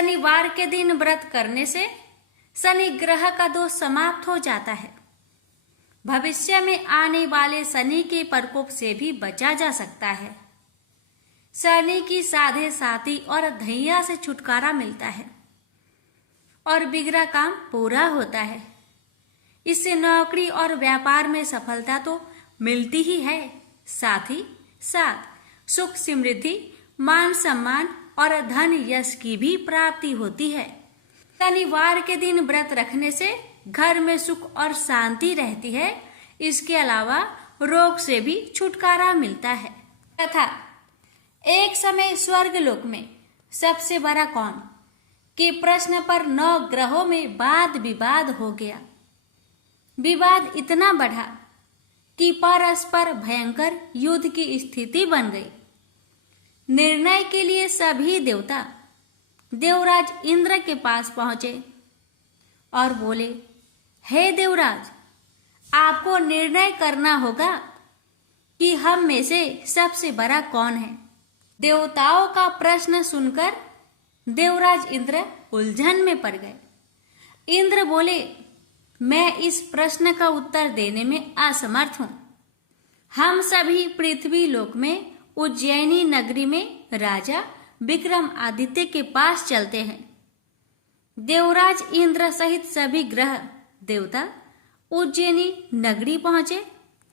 शनिवार के दिन व्रत करने से शनि ग्रह का दोष समाप्त हो जाता है। भविष्य में आने वाले शनि के प्रकोप से भी बचा जा सकता है। शनि की साढ़े साती और धैया से छुटकारा मिलता है और बिगड़ा काम पूरा होता है। इससे नौकरी और व्यापार में सफलता तो मिलती ही है, साथ ही साथ सुख समृद्धि, मान सम्मान और धन यश की भी प्राप्ति होती है। शनिवार के दिन व्रत रखने से घर में सुख और शांति रहती है। इसके अलावा रोग से भी छुटकारा मिलता है। तथा एक समय स्वर्ग लोक में सबसे बड़ा कौन के प्रश्न पर 9 ग्रहों में वाद विवाद हो गया। विवाद इतना बढ़ा कि परस्पर भयंकर युद्ध की स्थिति बन गई। निर्णय के लिए सभी देवता देवराज इंद्र के पास पहुंचे और बोले, हे देवराज, आपको निर्णय करना होगा कि हम में से सबसे बड़ा कौन है। देवताओं का प्रश्न सुनकर देवराज इंद्र उलझन में पड़ गए। इंद्र बोले, मैं इस प्रश्न का उत्तर देने में असमर्थ हूं। हम सभी पृथ्वी लोक में उज्जैनी नगरी में राजा विक्रमादित्य के पास चलते हैं। देवराज इंद्र सहित सभी ग्रह देवता उज्जैनी नगरी पहुंचे।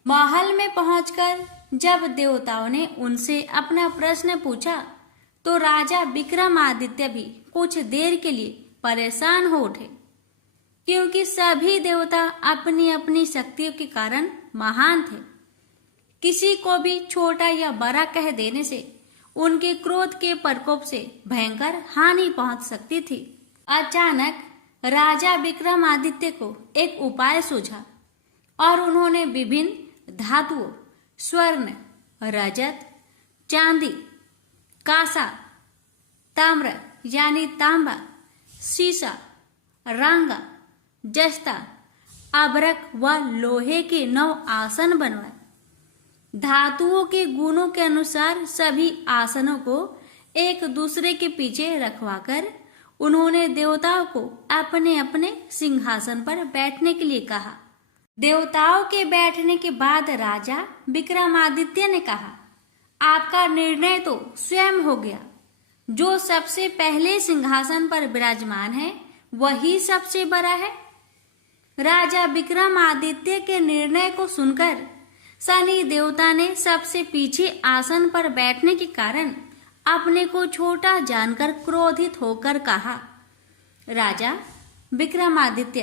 महल में पहुंचकर जब देवताओं ने उनसे अपना प्रश्न पूछा तो राजा विक्रमादित्य भी कुछ देर के लिए परेशान हो उठे, क्योंकि सभी देवता अपनी अपनी शक्तियों के कारण महान थे। किसी को भी छोटा या बड़ा कह देने से उनके क्रोध के प्रकोप से भयंकर हानि पहुंच सकती थी। अचानक राजा विक्रमादित्य को एक उपाय सूझा और उन्होंने विभिन्न धातुओं स्वर्ण, रजत, चांदी, कांसा, ताम्र यानी तांबा, सीसा, रांगा, जस्ता, अभ्रक व लोहे के 9 आसन बनवाए। धातुओं के गुणों के अनुसार सभी आसनों को एक दूसरे के पीछे रखवाकर उन्होंने देवताओं को अपने अपने सिंहासन पर बैठने के लिए कहा। देवताओं के बैठने के बाद राजा विक्रमादित्य ने कहा, आपका निर्णय तो स्वयं हो गया। जो सबसे पहले सिंहासन पर विराजमान है वही सबसे बड़ा है। राजा विक्रमादित्य के निर्णय को सुनकर शनि देवता ने सबसे पीछे आसन पर बैठने के कारण अपने को छोटा जानकर क्रोधित होकर कहा, राजा विक्रमादित्य,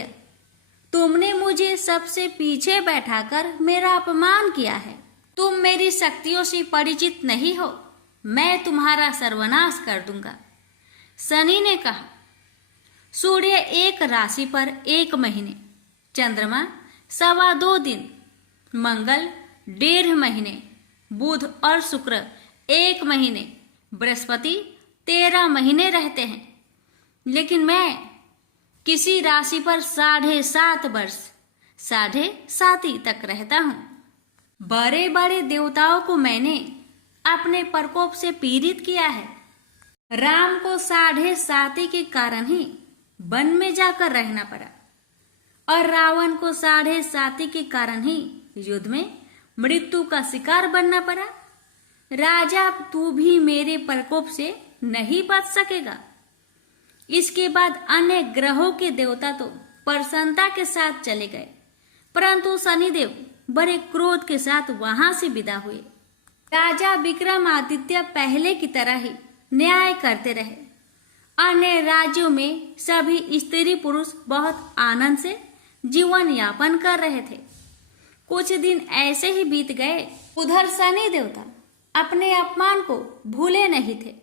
तुमने मुझे सबसे पीछे बैठाकर मेरा अपमान किया है। तुम मेरी शक्तियों से परिचित नहीं हो। मैं तुम्हारा सर्वनाश कर दूंगा। शनि ने कहा, सूर्य एक राशि पर 1 महीने, चंद्रमा 2.25 दिन, मंगल 1.5 महीने, बुध और शुक्र 1 महीने, बृहस्पति 13 महीने रहते हैं, लेकिन मैं किसी राशि पर 7.5 वर्ष 7.5 तक रहता हूं। बड़े बड़े देवताओं को मैंने अपने प्रकोप से पीड़ित किया है। राम को 7.5 के कारण ही वन में जाकर रहना पड़ा और रावण को 7.5 के कारण ही युद्ध में मृत्यु का शिकार बनना पड़ा। राजा, तू भी मेरे प्रकोप से नहीं बच सकेगा। इसके बाद अन्य ग्रहों के देवता तो प्रसन्नता के साथ चले गए, परंतु शनिदेव बड़े क्रोध के साथ वहां से विदा हुए। राजा विक्रमादित्य पहले की तरह ही न्याय करते रहे। अन्य राज्यों में सभी स्त्री पुरुष बहुत आनंद से जीवन यापन कर रहे थे। कुछ दिन ऐसे ही बीत गए। उधर शनि देवता अपने अपमान को भूले नहीं थे।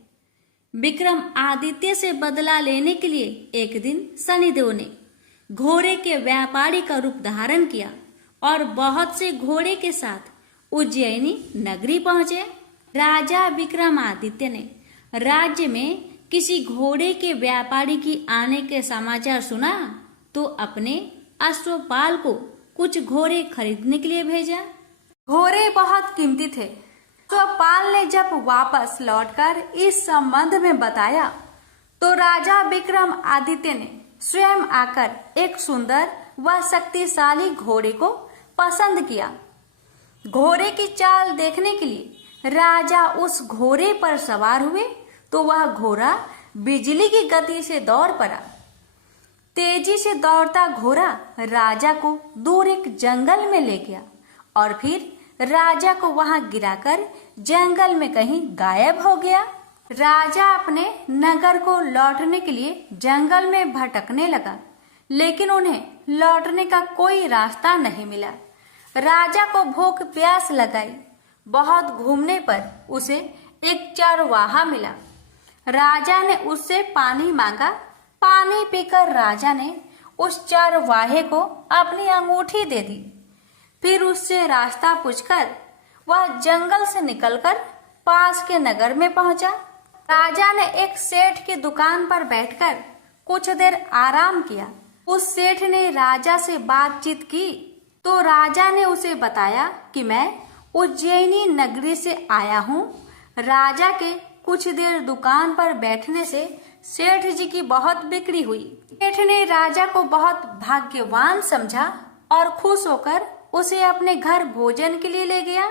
विक्रमादित्य से बदला लेने के लिए एक दिन शनिदेव ने घोड़े के व्यापारी का रूप धारण किया और बहुत से घोड़े के साथ उज्जैनी नगरी पहुंचे। राजा विक्रमादित्य ने राज्य में किसी घोड़े के व्यापारी की आने के समाचार सुना तो अपने अश्वपाल को कुछ घोड़े खरीदने के लिए भेजा। घोड़े बहुत कीमती थे। अश्वपाल ने जब वापस लौटकर इस संबंध में बताया तो राजा विक्रम आदित्य ने स्वयं आकर एक सुंदर व शक्तिशाली घोड़े को पसंद किया। घोड़े की चाल देखने के लिए राजा उस घोड़े पर सवार हुए तो वह घोड़ा बिजली की गति से दौड़ पड़ा। तेजी से दौड़ता घोड़ा राजा को दूर एक जंगल में ले गया और फिर राजा को वहां गिराकर जंगल में कहीं गायब हो गया। राजा अपने नगर को लौटने के लिए जंगल में भटकने लगा, लेकिन उन्हें लौटने का कोई रास्ता नहीं मिला। राजा को भूख प्यास लगाई। बहुत घूमने पर उसे एक चरवाहा मिला। राजा ने उससे पानी मांगा। पानी पीकर राजा ने उस चरवाहे को अपनी अंगूठी दे दी। फिर उससे रास्ता पूछकर वह जंगल से निकलकर पास के नगर में पहुंचा। राजा ने एक सेठ की दुकान पर बैठकर कुछ देर आराम किया। उस सेठ ने राजा से बातचीत की तो राजा ने उसे बताया कि मैं उज्जैनी नगरी से आया हूँ। राजा के कुछ देर दुकान पर बैठने से सेठ जी की बहुत बिक्री हुई। सेठ ने राजा को बहुत भाग्यवान समझा और खुश होकर उसे अपने घर भोजन के लिए ले गया।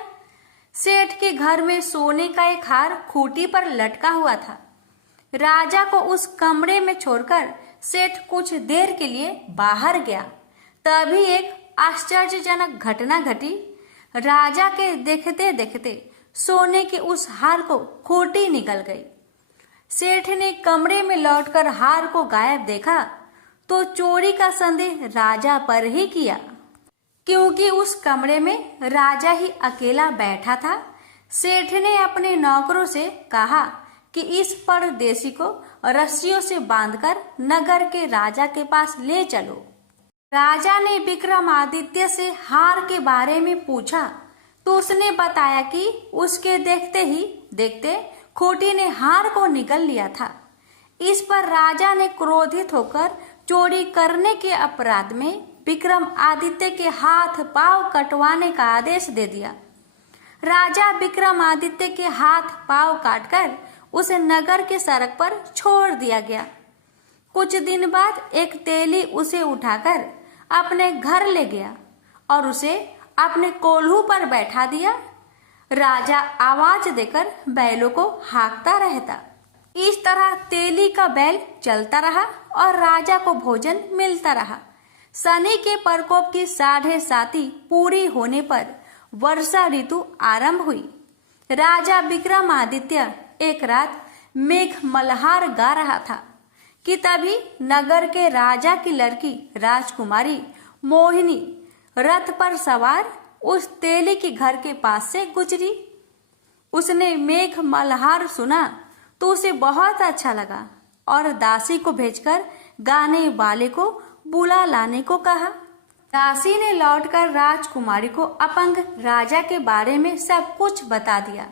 सेठ के घर में सोने का एक हार खूंटी पर लटका हुआ था। राजा को उस कमरे में छोड़कर सेठ कुछ देर के लिए बाहर गया। तभी एक आश्चर्यजनक घटना घटी। राजा के देखते देखते सोने के उस हार को खूंटी निकल गई। सेठ ने कमरे में लौटकर हार को गायब देखा तो चोरी का संदेह राजा पर ही किया, क्योंकि उस कमरे में राजा ही अकेला बैठा था। सेठ ने अपने नौकरों से कहा कि इस परदेशी को रस्सियों से बांधकर नगर के राजा के पास ले चलो। राजा ने विक्रमादित्य से हार के बारे में पूछा तो उसने बताया कि उसके देखते ही देखते खूंटी ने हार को निगल लिया था। इस पर राजा ने क्रोधित होकर चोरी करने के अपराध में विक्रमादित्य के हाथ पांव कटवाने का आदेश दे दिया। राजा विक्रमादित्य के हाथ पांव काटकर उसे नगर के सड़क पर छोड़ दिया गया। कुछ दिन बाद एक तेली उसे उठाकर अपने घर ले गया और उसे अपने कोल्हू पर बैठा दिया। राजा आवाज देकर बैलों को हाँकता रहता। इस तरह तेली का बैल चलता रहा और राजा को भोजन मिलता रहा। शनि के प्रकोप की 7.5 पूरी होने पर वर्षा ऋतु आरंभ हुई। राजा विक्रमादित्य एक रात मेघ मल्हार गा रहा था कि तभी नगर के राजा की लड़की राजकुमारी मोहिनी रथ पर सवार उस तेली के घर के पास से गुजरी। उसने मेघ मल्हार सुना तो उसे बहुत अच्छा लगा और दासी को भेजकर गाने वाले को बुला लाने को कहा। दासी ने लौटकर राजकुमारी को अपंग राजा के बारे में सब कुछ बता दिया।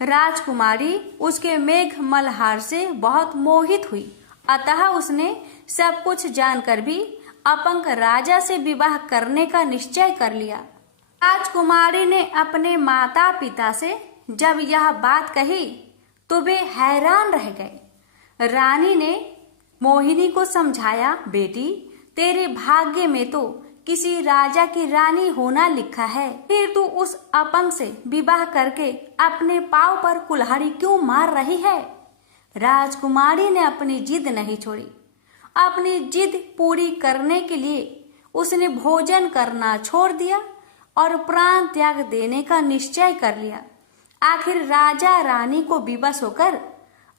राजकुमारी उसके मेघ मल्हार से बहुत मोहित हुई, अतः उसने सब कुछ जानकर भी अपंग राजा से विवाह करने का निश्चय कर लिया। राजकुमारी ने अपने माता पिता से जब यह बात कही तो वे हैरान रह गए। रानी ने मोहिनी को समझाया, बेटी तेरे भाग्य में तो किसी राजा की रानी होना लिखा है, फिर तू उस अपंग से विवाह करके अपने पांव पर कुल्हाड़ी क्यों मार रही है। राजकुमारी ने अपनी जिद नहीं छोड़ी। अपनी जिद पूरी करने के लिए उसने भोजन करना छोड़ दिया और प्राण त्याग देने का निश्चय कर लिया। आखिर राजा रानी को विवश होकर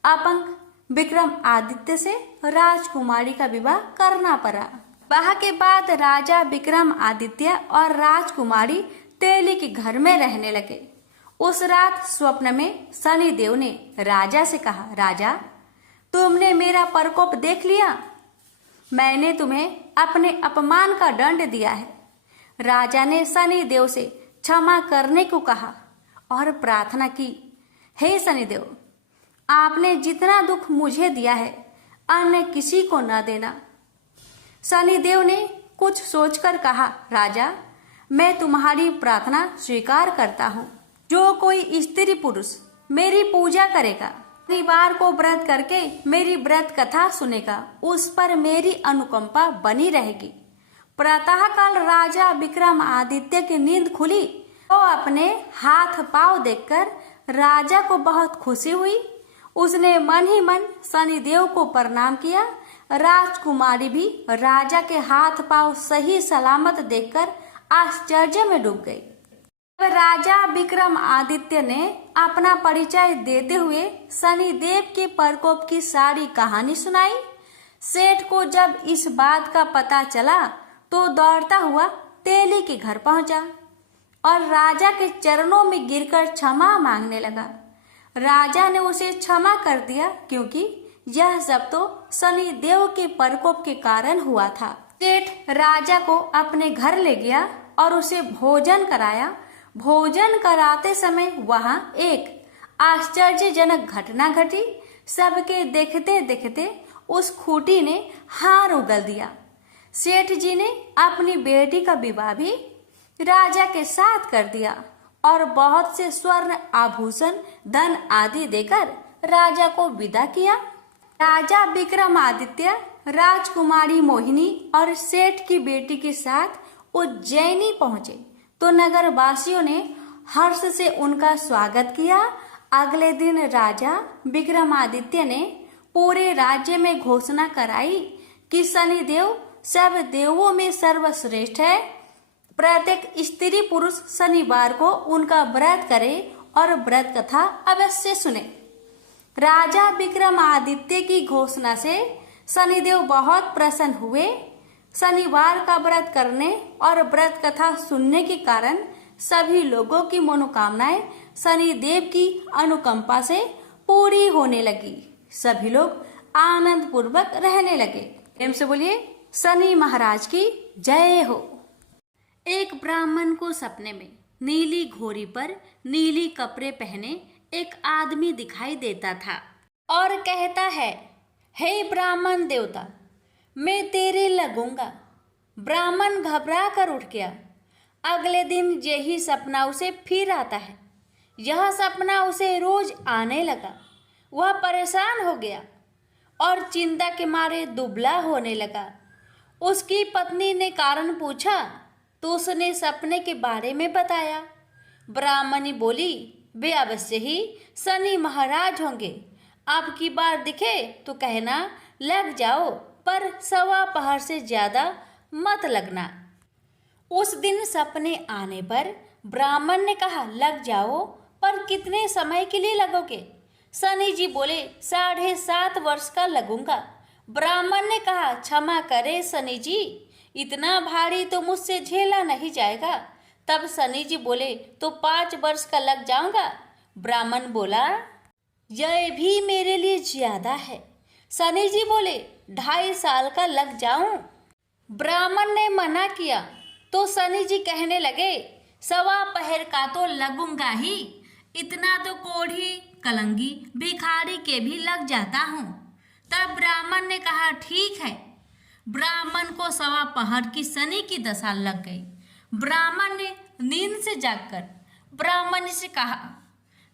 अपंग विक्रमादित्य से राजकुमारी का विवाह करना पड़ा। विवाह के बाद राजा विक्रमादित्य और राजकुमारी तेली के घर में रहने लगे। उस रात स्वप्न में शनिदेव ने राजा से कहा, राजा तुमने मेरा प्रकोप देख लिया। मैंने तुम्हें अपने अपमान का दंड दिया है। राजा ने शनिदेव से क्षमा करने को कहा और प्रार्थना की, हे शनिदेव, आपने जितना दुख मुझे दिया है अन्य किसी को न देना। शनिदेव ने कुछ सोचकर कहा, राजा मैं तुम्हारी प्रार्थना स्वीकार करता हूँ। जो कोई स्त्री पुरुष मेरी पूजा करेगा शनिवार को व्रत करके मेरी व्रत कथा सुनेगा, उस पर मेरी अनुकंपा बनी रहेगी। प्रातः काल राजा विक्रमादित्य की नींद खुली तो अपने हाथ पांव देखकर राजा को बहुत खुशी हुई। उसने मन ही मन शनिदेव को प्रणाम किया। राजकुमारी भी राजा के हाथ पांव सही सलामत देखकर आश्चर्य में डूब गई। राजा विक्रमादित्य ने अपना परिचय देते हुए शनिदेव के प्रकोप की सारी कहानी सुनाई। सेठ को जब इस बात का पता चला तो दौड़ता हुआ तेली के घर पहुंचा और राजा के चरणों में गिरकर क्षमा मांगने लगा। राजा ने उसे क्षमा कर दिया क्योंकि यह सब तो शनिदेव के प्रकोप के कारण हुआ था। सेठ राजा को अपने घर ले गया और उसे भोजन कराया। भोजन कराते समय वहां एक आश्चर्यजनक घटना घटी। सबके देखते देखते उस खूंटी ने हार उगल दिया। सेठ जी ने अपनी बेटी का विवाह भी राजा के साथ कर दिया और बहुत से स्वर्ण आभूषण धन आदि देकर राजा को विदा किया। राजा विक्रमादित्य राजकुमारी मोहिनी और सेठ की बेटी के साथ उज्जैनी पहुंचे तो नगर वासियों ने हर्ष से उनका स्वागत किया। अगले दिन राजा विक्रमादित्य ने पूरे राज्य में घोषणा कराई कि शनिदेव सब देवों में सर्वश्रेष्ठ है। प्रत्येक स्त्री पुरुष शनिवार को उनका व्रत करे और व्रत कथा अवश्य सुने। राजा विक्रमादित्य की घोषणा से शनिदेव बहुत प्रसन्न हुए। शनिवार का व्रत करने और व्रत कथा सुनने के कारण सभी लोगों की मनोकामनाएं शनिदेव की अनुकंपा से पूरी होने लगी। सभी लोग आनंद पूर्वक रहने लगे। प्रेम से बोलिए शनि महाराज की जय हो। एक ब्राह्मण को सपने में नीली घोड़ी पर नीली कपड़े पहने एक आदमी दिखाई देता था और कहता है, हे ब्राह्मण देवता, मैं तेरे लगूंगा। ब्राह्मण घबरा कर उठ गया। अगले दिन यही सपना उसे फिर आता है। यह सपना उसे रोज आने लगा। वह परेशान हो गया और चिंता के मारे दुबला होने लगा। उसकी पत्नी ने कारण पूछा तो उसने सपने के बारे में बताया। ब्राह्मणी बोली, वे अवश्य ही शनि महाराज होंगे। अब की बार दिखे तो कहना लग जाओ, पर सवा पहर से ज्यादा मत लगना। उस दिन सपने आने पर ब्राह्मण ने कहा, लग जाओ, पर कितने समय के लिए लगोगे? शनि जी बोले, 7.5 वर्ष का लगूंगा। ब्राह्मण ने कहा, क्षमा करे शनि जी, इतना भारी तो मुझसे झेला नहीं जाएगा। तब शनि जी बोले, तो 5 वर्ष का लग जाऊंगा। ब्राह्मण बोला, यह भी मेरे लिए ज्यादा है। शनि जी बोले, 2.5 साल का लग जाऊं। ब्राह्मण ने मना किया तो शनि जी कहने लगे, सवा पहर का तो लगूंगा ही, इतना तो कोढ़ी कलंगी भिखारी के भी लग जाता हूँ। तब ब्राह्मण ने कहा, ठीक है। ब्राह्मण को सवा पहर की शनि की दशा लग गई। ब्राह्मण ने नींद से जागकर ब्राह्मण से कहा,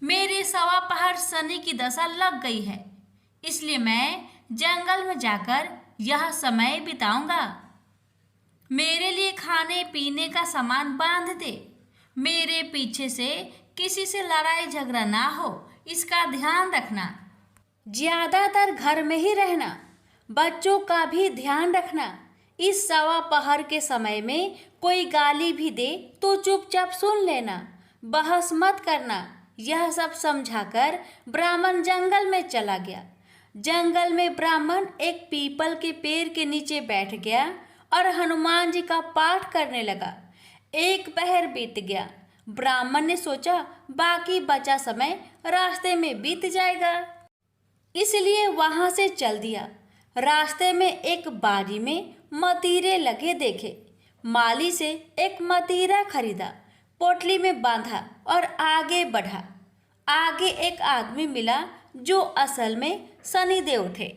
मेरे सवा पहर शनि की दशा लग गई है, इसलिए मैं जंगल में जाकर यह समय बिताऊंगा। मेरे लिए खाने पीने का सामान बांध दे। मेरे पीछे से किसी से लड़ाई झगड़ा ना हो, इसका ध्यान रखना। ज्यादातर घर में ही रहना। बच्चों का भी ध्यान रखना। इस सवा पहर के समय में कोई गाली भी दे तो चुपचाप सुन लेना, बहस मत करना। यह सब समझाकर ब्राह्मण जंगल में चला गया। जंगल में ब्राह्मण एक पीपल के पेड़ के नीचे बैठ गया और हनुमान जी का पाठ करने लगा। 1 पहर बीत गया। ब्राह्मण ने सोचा बाकी बचा समय रास्ते में बीत जाएगा, इसलिए वहां से चल दिया। रास्ते में एक बाड़ी में मतीरे लगे देखे। माली से एक मतीरा खरीदा, पोटली में बांधा और आगे बढ़ा। आगे एक आदमी मिला जो असल में शनिदेव थे।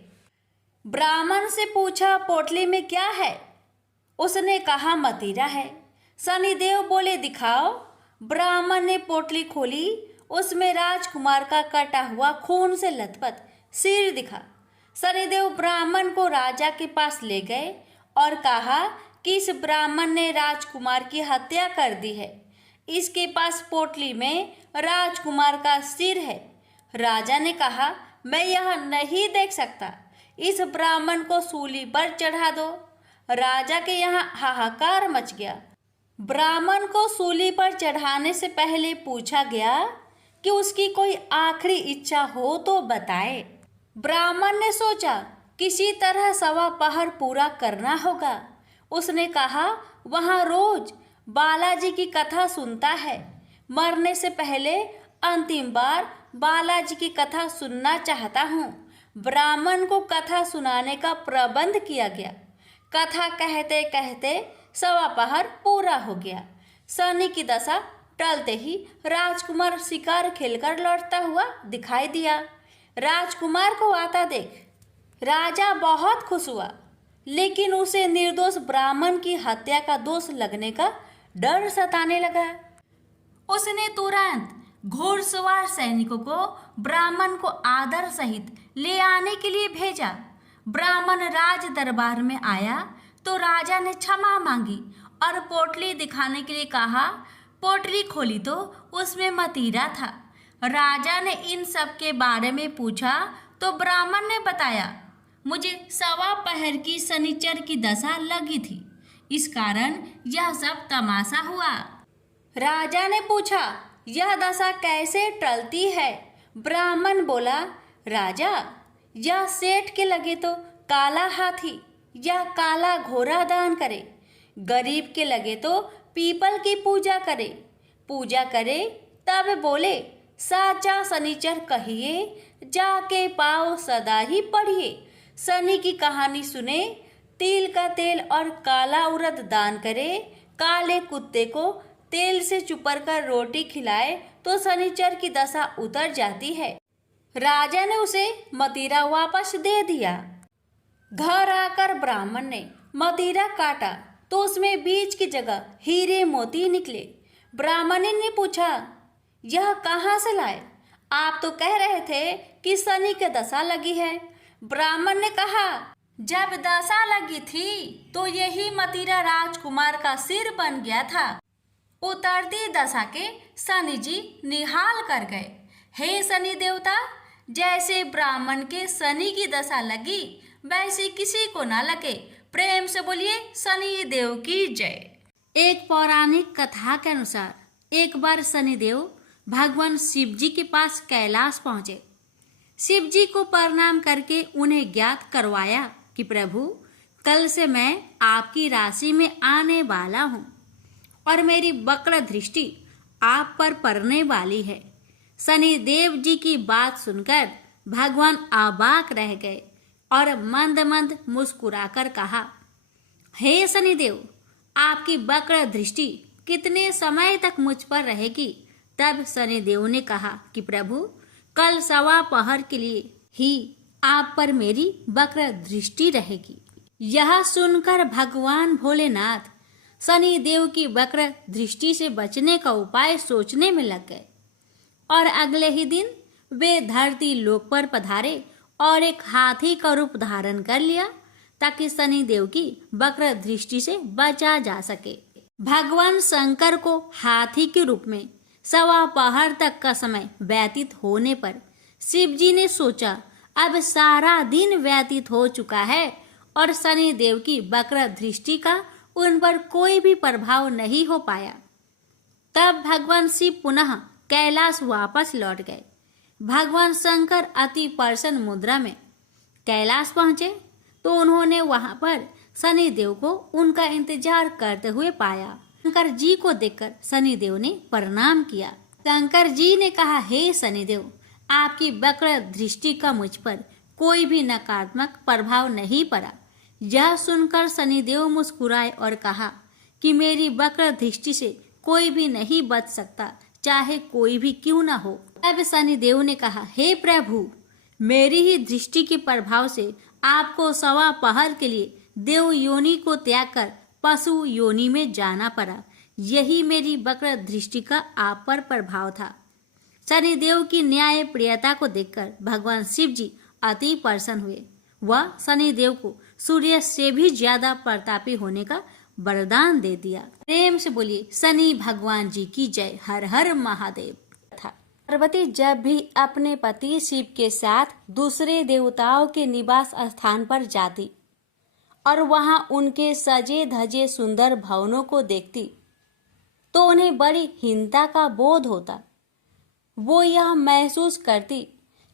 ब्राह्मण से पूछा, पोटली में क्या है? उसने कहा, मतीरा है। शनिदेव बोले, दिखाओ। ब्राह्मण ने पोटली खोली। उसमें राजकुमार का कटा हुआ खून से लथपथ सिर दिखा। शनिदेव ब्राह्मण को राजा के पास ले गए और कहा कि इस ब्राह्मण ने राजकुमार की हत्या कर दी है। इसके पास पोटली में राजकुमार का सिर है। राजा ने कहा, मैं यह नहीं देख सकता, इस ब्राह्मण को सूली पर चढ़ा दो। राजा के यहाँ हाहाकार मच गया। ब्राह्मण को सूली पर चढ़ाने से पहले पूछा गया कि उसकी कोई आखिरी इच्छा हो तो बताए। ब्राह्मण ने सोचा, किसी तरह 1.25 पहर पूरा करना होगा। उसने कहा, वहाँ रोज बालाजी की कथा सुनता है। मरने से पहले अंतिम बार बालाजी की कथा सुनना चाहता हूँ। ब्राह्मण को कथा सुनाने का प्रबंध किया गया। कथा कहते कहते 1.25 पहर पूरा हो गया। शनि की दशा टलते ही राजकुमार शिकार खेलकर लौटता हुआ दिखाई दिया। राजकुमार को आता देख राजा बहुत खुश हुआ, लेकिन उसे निर्दोष ब्राह्मण की हत्या का दोष लगने का डर सताने लगा। उसने तुरंत घोड़सवार सैनिकों को ब्राह्मण को आदर सहित ले आने के लिए भेजा। ब्राह्मण राज दरबार में आया तो राजा ने क्षमा मांगी और पोटली दिखाने के लिए कहा। पोटली खोली तो उसमें मतीरा था। राजा ने इन सब के बारे में पूछा तो ब्राह्मण ने बताया, मुझे 1.25 पहर की शनिचर की दशा लगी थी, इस कारण यह सब तमाशा हुआ। राजा ने पूछा, यह दशा कैसे टलती है? ब्राह्मण बोला, राजा, यह सेठ के लगे तो काला हाथी या काला घोड़ा दान करे, गरीब के लगे तो पीपल की पूजा करे तब बोले, साचा शनिचर कहिए, जाके पाओ सदा ही पढ़िए। शनि की कहानी सुने, तिल का तेल और काला उड़द दान करे, काले कुत्ते को तेल से चुपर कर रोटी खिलाए तो शनिचर की दशा उतर जाती है। राजा ने उसे मतीरा वापस दे दिया। घर आकर ब्राह्मण ने मतीरा काटा तो उसमें बीज की जगह हीरे मोती निकले। ब्राह्मण ने पूछा, यह कहाँ से लाए? आप तो कह रहे थे कि शनि की दशा लगी है। ब्राह्मण ने कहा, जब दशा लगी थी तो यही मतीरा राजकुमार का सिर बन गया था। उतरती दशा के शनि जी निहाल कर गए। हे शनि देवता, जैसे ब्राह्मण के शनि की दशा लगी वैसे किसी को ना लगे। प्रेम से बोलिए शनि देव की जय। एक पौराणिक कथा के अनुसार एक बार शनिदेव भगवान शिव जी के पास कैलाश पहुंचे। शिव जी को प्रणाम करके उन्हें ज्ञात करवाया कि प्रभु, कल से मैं आपकी राशि में आने वाला हूँ और मेरी वक्र दृष्टि आप पर पड़ने वाली है। शनिदेव जी की बात सुनकर भगवान अबाक रह गए और मंद मंद मुस्कुराकर कहा, हे शनिदेव, आपकी वक्र दृष्टि कितने समय तक मुझ पर रहेगी? तब शनिदेव ने कहा कि प्रभु, कल 1.25 पहर के लिए ही आप पर मेरी वक्र दृष्टि रहेगी। यह सुनकर भगवान भोलेनाथ शनिदेव की वक्र दृष्टि से बचने का उपाय सोचने में लग गए और अगले ही दिन वे धरती लोक पर पधारे और एक हाथी का रूप धारण कर लिया ताकि शनिदेव की वक्र दृष्टि से बचा जा सके। भगवान शंकर को हाथी के रूप में 1.25 पहर तक का समय व्यतीत होने पर शिव जी ने सोचा, अब सारा दिन व्यतीत हो चुका है और शनिदेव की वक्र दृष्टि का उन पर कोई भी प्रभाव नहीं हो पाया। तब भगवान शिव पुनः कैलाश वापस लौट गए। भगवान शंकर अति प्रसन्न मुद्रा में कैलाश पहुंचे तो उन्होंने वहां पर शनिदेव को उनका इंतजार करते हुए पाया। शंकर जी को देखकर शनिदेव ने प्रणाम किया। शंकर जी ने कहा, हे शनिदेव, आपकी वक्र दृष्टि का मुझ पर कोई भी नकारात्मक प्रभाव नहीं पड़ा। यह सुनकर शनिदेव मुस्कुराए और कहा कि मेरी वक्र दृष्टि से कोई भी नहीं बच सकता, चाहे कोई भी क्यों न हो। तब शनिदेव ने कहा, हे प्रभु, मेरी ही दृष्टि के प्रभाव से आपको 1.25 पहर के लिए देव योनि को त्याग कर पशु योनि में जाना पड़ा। यही मेरी वक्र दृष्टि का आप पर प्रभाव था। शनि देव की न्याय प्रियता को देखकर भगवान शिव जी अति प्रसन्न हुए। वह शनि देव को सूर्य से भी ज्यादा प्रतापी होने का वरदान दे दिया। प्रेम से बोलिए शनि भगवान जी की जय। हर हर महादेव। पार्वती जब भी अपने पति शिव के साथ दूसरे देवताओं के निवास स्थान पर जाती और वहां उनके सजे धजे सुंदर भवनों को देखती तो उन्हें बड़ी हीनता का बोध होता। वो यह महसूस करती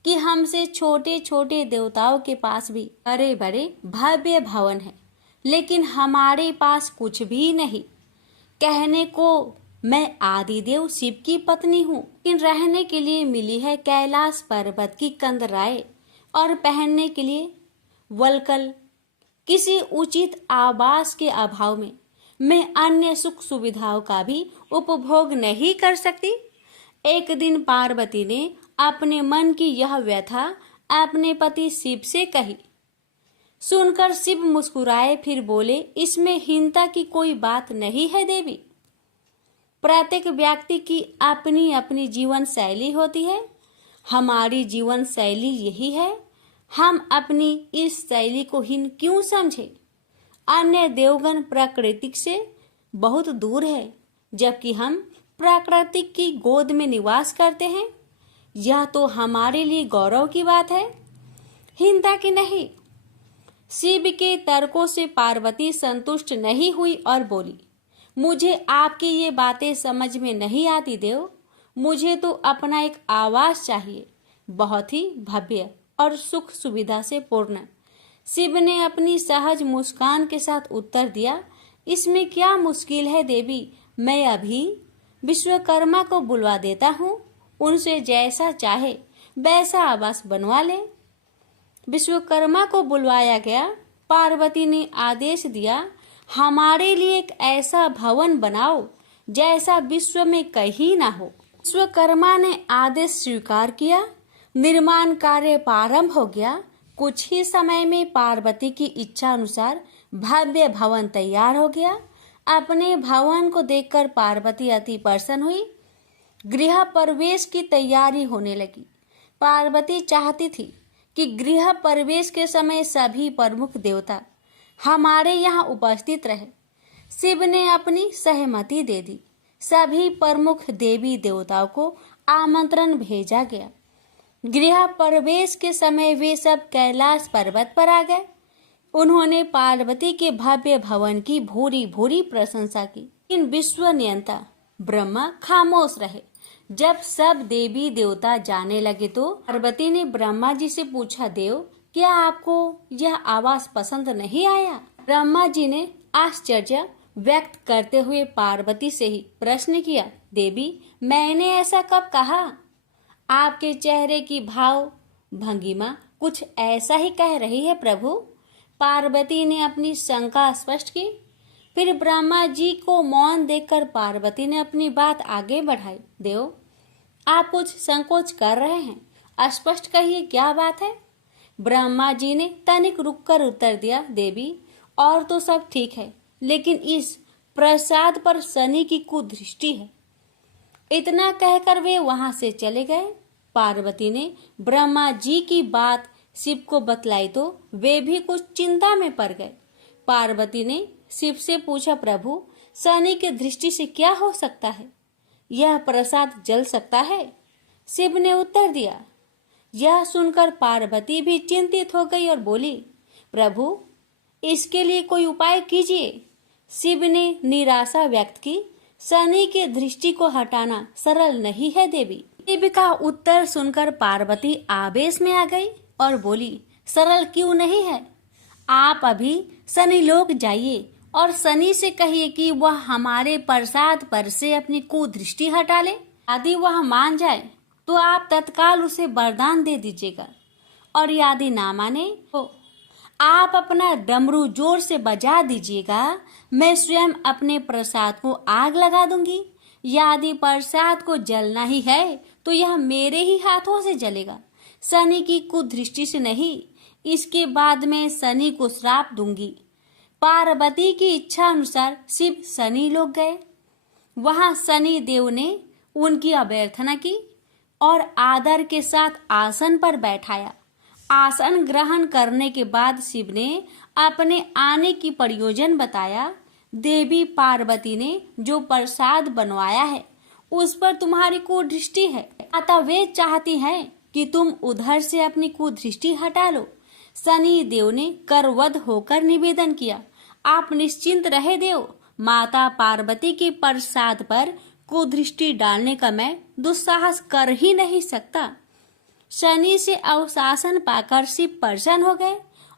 कि हमसे छोटे छोटे देवताओं के पास भी बड़े बड़े भव्य भवन हैं, लेकिन हमारे पास कुछ भी नहीं। कहने को मैं आदिदेव शिव की पत्नी हूँ, लेकिन रहने के लिए मिली है कैलाश पर्वत की कंदराएं और पहनने के लिए वल्कल। किसी उचित आवास के अभाव में मैं अन्य सुख सुविधाओं का भी उपभोग नहीं कर सकती। एक दिन पार्वती ने अपने मन की यह व्यथा अपने पति शिव से कही। सुनकर शिव मुस्कुराए, फिर बोले, इसमें हीनता की कोई बात नहीं है देवी। प्रत्येक व्यक्ति की अपनी अपनी जीवन शैली होती है। हमारी जीवन शैली यही है। हम अपनी इस शैली को हीन क्यों समझे? अन्य देवगण प्राकृतिक से बहुत दूर है, जबकि हम प्राकृतिक की गोद में निवास करते हैं। यह तो हमारे लिए गौरव की बात है, हीनता की नहीं। शिव के तर्कों से पार्वती संतुष्ट नहीं हुई और बोली, मुझे आपकी ये बातें समझ में नहीं आती देव। मुझे तो अपना एक आवास चाहिए, बहुत ही भव्य और सुख सुविधा से पूर्ण। शिव ने अपनी सहज मुस्कान के साथ उत्तर दिया, इसमें क्या मुश्किल है देवी। मैं अभी विश्वकर्मा को बुलवा देता हूँ, उनसे जैसा चाहे वैसा आवास बनवा ले। विश्वकर्मा को बुलवाया गया। पार्वती ने आदेश दिया, हमारे लिए एक ऐसा भवन बनाओ जैसा विश्व में कहीं ना हो। विश्वकर्मा ने आदेश स्वीकार किया। निर्माण कार्य प्रारंभ हो गया। कुछ ही समय में पार्वती की इच्छा अनुसार भव्य भवन तैयार हो गया। अपने भवन को देखकर पार्वती अति प्रसन्न हुई। गृह प्रवेश की तैयारी होने लगी। पार्वती चाहती थी कि गृह प्रवेश के समय सभी प्रमुख देवता हमारे यहाँ उपस्थित रहे। शिव ने अपनी सहमति दे दी। सभी प्रमुख देवी देवताओं को आमंत्रण भेजा गया। गृह प्रवेश के समय वे सब कैलाश पर्वत पर आ गए। उन्होंने पार्वती के भव्य भवन की भूरी भूरी प्रशंसा की। इन विश्व नियंता ब्रह्मा खामोश रहे। जब सब देवी देवता जाने लगे तो पार्वती ने ब्रह्मा जी से पूछा, देव क्या आपको यह आवास पसंद नहीं आया? ब्रह्मा जी ने आश्चर्य व्यक्त करते हुए पार्वती से ही प्रश्न किया, देवी मैंने ऐसा कब कहा? आपके चेहरे की भाव भंगिमा कुछ ऐसा ही कह रही है प्रभु। पार्वती ने अपनी शंका स्पष्ट की। फिर ब्रह्मा जी को मौन देखकर पार्वती ने अपनी बात आगे बढ़ाई, देव आप कुछ संकोच कर रहे हैं, स्पष्ट कहिए क्या बात है? ब्रह्मा जी ने तनिक रुककर उत्तर दिया, देवी और तो सब ठीक है, लेकिन इस प्रसाद पर शनि की कुदृष्टि है। इतना कहकर वे वहां से चले गए। पार्वती ने ब्रह्मा जी की बात शिव को बतलाई तो वे भी कुछ चिंता में पड़ गए। पार्वती ने शिव से पूछा, प्रभु शनि की दृष्टि से क्या हो सकता है? यह प्रसाद जल सकता है? शिव ने उत्तर दिया। यह सुनकर पार्वती भी चिंतित हो गई और बोली, प्रभु इसके लिए कोई उपाय कीजिए। शिव ने निराशा व्यक्त की। शनि के दृष्टि को हटाना सरल नहीं है देवी। शिव का उत्तर सुनकर पार्वती आवेश में आ गई और बोली, सरल क्यों नहीं है? आप अभी शनि लोक जाइए और शनि से कहिए कि वह हमारे प्रसाद पर से अपनी कुदृष्टि हटा ले। यदि वह मान जाए तो आप तत्काल उसे वरदान दे दीजिएगा, और यदि ना माने तो आप अपना डमरू जोर से बजा दीजिएगा। मैं स्वयं अपने प्रसाद को आग लगा दूंगी। यदि प्रसाद को जलना ही है तो यह मेरे ही हाथों से जलेगा, शनि की कुदृष्टि से नहीं। इसके बाद मैं शनि को श्राप दूंगी। पार्वती की इच्छा अनुसार शिव शनि लोक गए। वहां शनि देव ने उनकी अभ्यर्थना की। और आदर के साथ आसन पर बैठाया। आसन ग्रहण करने के बाद शिव ने अपने आने की प्रयोजन बताया। देवी पार्वती ने जो प्रसाद बनवाया है उस पर तुम्हारी कुदृष्टि है, अतः वे चाहती हैं कि तुम उधर से अपनी कुदृष्टि हटा लो। शनि देव ने करवध होकर निवेदन किया, आप निश्चिंत रहे देव, माता पार्वती के प्रसाद पर कुदृष्टि डालने का मैं दुस्साहस कर ही नहीं सकता। शनि से अवशासन पाकर शिव प्रसन्न हो गए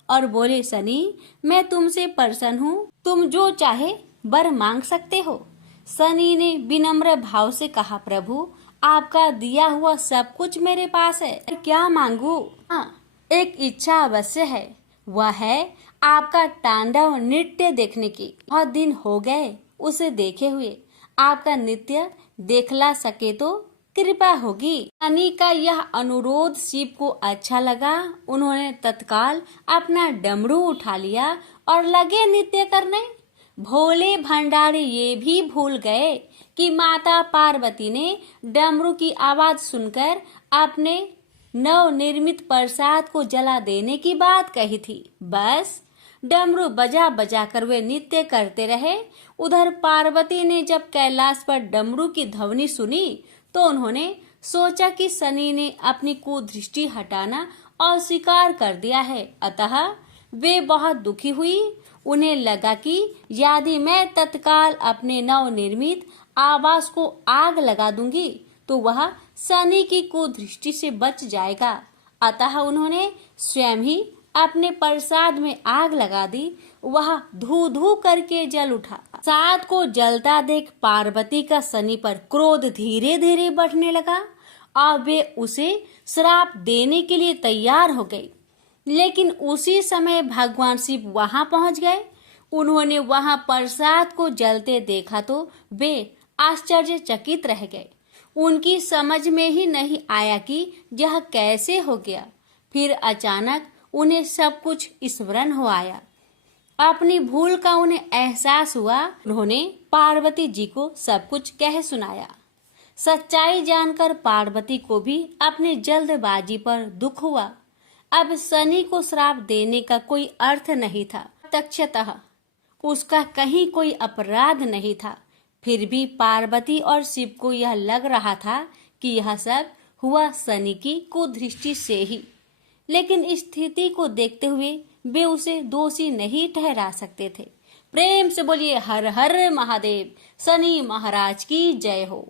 और बोले, शनि मैं तुमसे प्रसन्न हूँ, तुम जो चाहे वर मांग सकते हो। शनि ने विनम्र भाव से कहा, प्रभु आपका दिया हुआ सब कुछ मेरे पास है, क्या मांगू? हाँ, एक इच्छा अवश्य है, वह है आपका तांडव नृत्य देखने की। बहुत दिन हो गए उसे देखे हुए, आपका नृत्य देखला सके तो कृपा होगी। शनि का यह अनुरोध शिव को अच्छा लगा। उन्होंने तत्काल अपना डमरू उठा लिया और लगे नृत्य करने। भोले भंडारी ये भी भूल गए कि माता पार्वती ने डमरू की आवाज सुनकर अपने नव निर्मित प्रसाद को जला देने की बात कही थी। बस डमरू बजा बजा कर वे नृत्य करते रहे। उधर पार्वती ने जब कैलाश पर डमरू की ध्वनि सुनी तो उन्होंने सोचा कि शनि ने अपनी कुदृष्टि हटाना अस्वीकार कर दिया है, अतः वे बहुत दुखी हुई। उन्हें लगा कि यदि मैं तत्काल अपने नव निर्मित आवास को आग लगा दूंगी तो वह शनि की कुदृष्टि से बच जाएगा। अतः उन्होंने स्वयं ही अपने प्रसाद में आग लगा दी। वह धू धू करके जल उठा। प्रसाद को जलता देख पार्वती का शनि पर क्रोध धीरे धीरे बढ़ने लगा और वे उसे श्राप देने के लिए तैयार हो गई। लेकिन उसी समय भगवान शिव वहां पहुंच गए। उन्होंने वहां प्रसाद को जलते देखा तो वे आश्चर्यचकित रह गए। उनकी समझ में ही नहीं आया कि यह कैसे हो गया। फिर अचानक उन्हें सब कुछ स्मरण हो आया। अपनी भूल का उन्हें एहसास हुआ। उन्होंने पार्वती जी को सब कुछ कह सुनाया। सच्चाई जानकर पार्वती को भी अपनी जल्दबाजी पर दुख हुआ। अब शनि को श्राप देने का कोई अर्थ नहीं था। प्रत्यक्षतः उसका कहीं कोई अपराध नहीं था। फिर भी पार्वती और शिव को यह लग रहा था कि यह सब हुआ शनि की कुदृष्टि से ही। लेकिन इस स्थिति को देखते हुए वे उसे दोषी नहीं ठहरा सकते थे। प्रेम से बोलिए हर हर महादेव। शनि महाराज की जय हो।